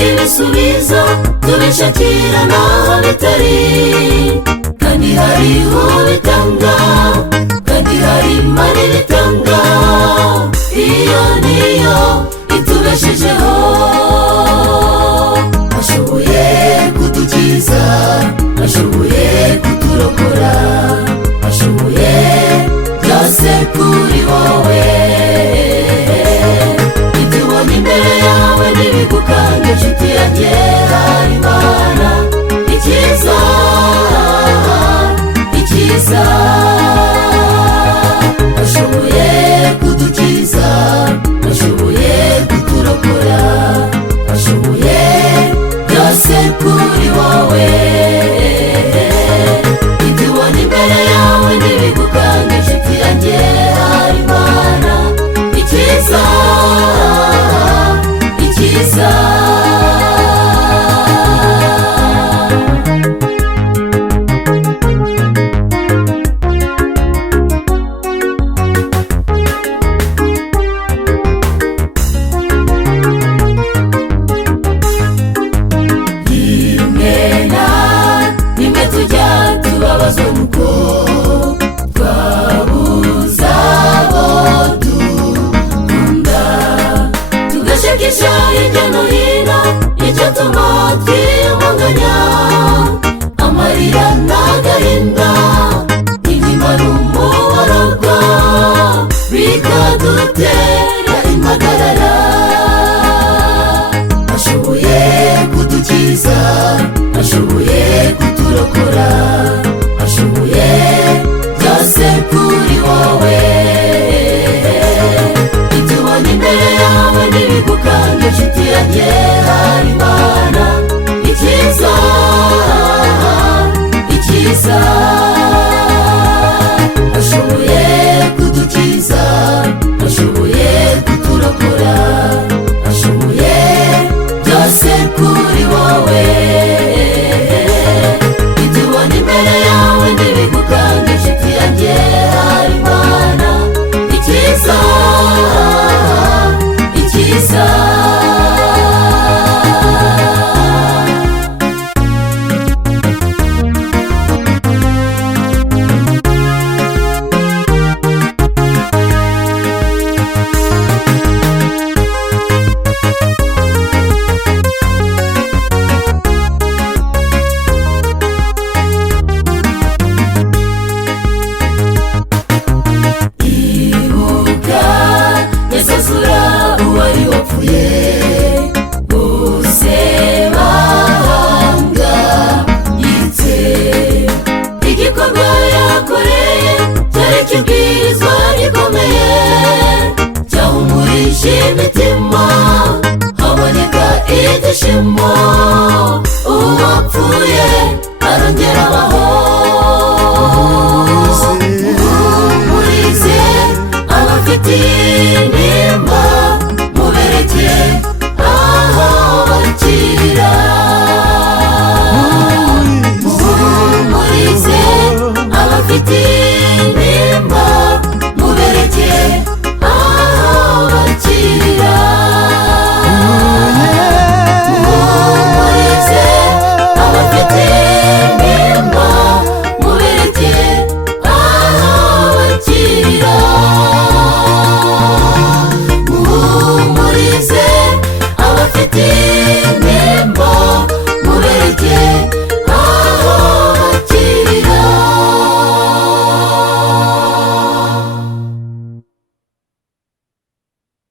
ibisubizo tubishakira naho bitari, kandi hariho bitanga, kandi hari Imana ibitanga. Iyo niyo itubeshejeho, ashoboye kudukiza, ashoboye kuturokora, ashoboye byose kuri wowe. Ibyo ubona imbere yawe ntibigukange nshuti yanjye, hari Imana ikiza, ikiza. Ashoboye kudukiza, ashoboye kuturokora, ashoboye byose kuri wowe. Ibyo ubona imbere yawe ntibigukange nshuti yanjye, hari Imana ikiza, ikiza. Tubabazwa nuko twabuze abo dukunda, tugashakisha hirya no hino icyatuma twiyumanganya. Amarira n'agahinda, inyuma n'umuborogo bikadutera impagarara. Ashoboye kudukiza, ashoboye kuturokora, ashoboye byose kuri wowe. Ibyo ubona imbere yawe ntibigukange nshuti yanjye, hari Imana ikiza, ikiza. Ashoboye kudukiza, ashoboye kuturokora, ashoboye byose kuri wowe. Ibyo ubona imbere yawe ntibigukange nshuti yanjye, hari Imana ikiza, ikiza. Uwari wapfuye bose bahangayitse, igikorwa yakoreye cyari kibwirizwa gikomeye, cyahumurije imitima, haboneka ibyishimo. Uwapfuye arongera abaho, muhumurize abafite intimba, mubereke